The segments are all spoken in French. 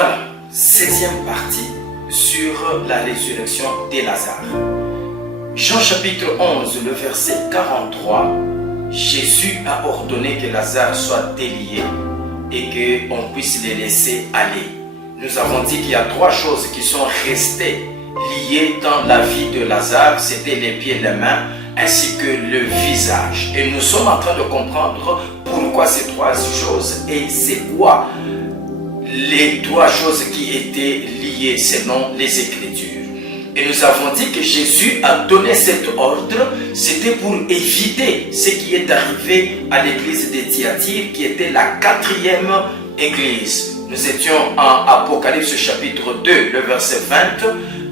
Voilà, 16e partie sur la résurrection de Lazare. Jean chapitre 11, le verset 43, Jésus a ordonné que Lazare soit délié et qu'on puisse les laisser aller. Nous avons dit qu'il y a trois choses qui sont restées liées dans la vie de Lazare, c'était les pieds et les mains, ainsi que le visage. Et nous sommes en train de comprendre pourquoi ces trois choses et c'est quoi les trois choses qui étaient liées selon les Écritures. Et nous avons dit que Jésus a donné cet ordre, c'était pour éviter ce qui est arrivé à l'église de Thyatire, qui était la 4e église. Nous étions en Apocalypse chapitre 2, le verset 20,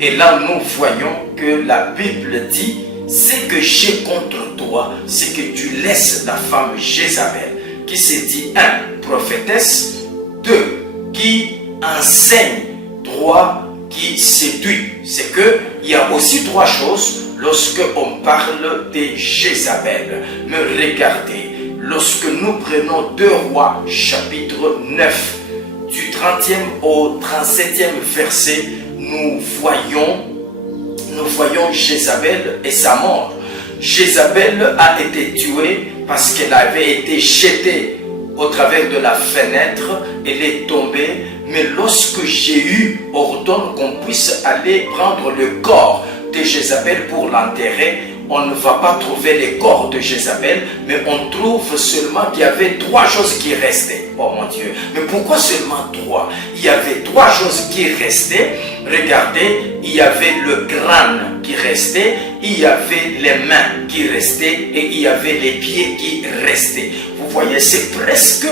et là nous voyons que la Bible dit: ce que j'ai contre toi, c'est que tu laisses la femme Jézabel, qui se dit 1. prophétesse, 2. qui enseigne, 3. qui séduit. C'est que il y a aussi trois choses lorsque on parle de Jézabel. Mais regardez, lorsque nous prenons 2 Rois chapitre 9, du 30e au 37e verset, nous voyons Jézabel et sa mort. Jézabel a été tuée parce qu'elle avait été jetée au travers de la fenêtre, elle est tombée. Mais lorsque Jéhu ordonne qu'on puisse aller prendre le corps de Jézabel pour l'enterrer, on ne va pas trouver les corps de Jézabel, mais on trouve seulement qu'il y avait 3 choses qui restaient. Oh mon Dieu, mais pourquoi seulement 3? Il y avait 3 choses qui restaient. Regardez, il y avait le crâne qui restait, il y avait les mains qui restaient et il y avait les pieds qui restaient. Vous voyez, c'est presque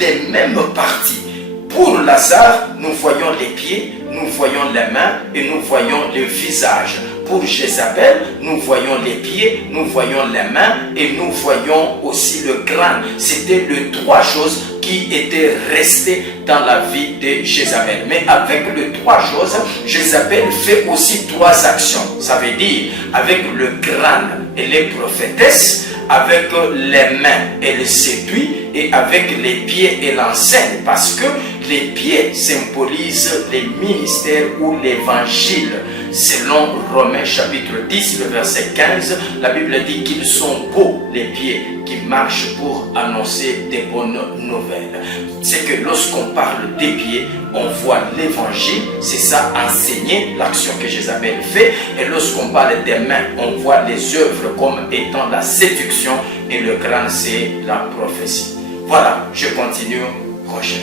les mêmes parties. Pour Lazare, nous voyons les pieds, nous voyons les mains et nous voyons le visage. Pour Jézabel, nous voyons les pieds, nous voyons les mains et nous voyons aussi le crâne. C'était les 3 choses qui étaient restées dans la vie de Jézabel. Mais avec les 3 choses, Jézabel fait aussi 3 actions. Ça veut dire, avec le crâne, elle est prophétesse, avec les mains, elle séduit, et avec les pieds, elle enseigne, parce que les pieds symbolisent les ministères ou l'évangile. Selon Romains chapitre 10, le verset 15, la Bible dit qu'ils sont beaux les pieds qui marchent pour annoncer des bonnes nouvelles. C'est que lorsqu'on parle des pieds, on voit l'évangile, c'est ça, enseigner, l'action que Jézabel fait. Et lorsqu'on parle des mains, on voit les œuvres comme étant la séduction, et le crâne, c'est la prophétie. Voilà, je continue prochain.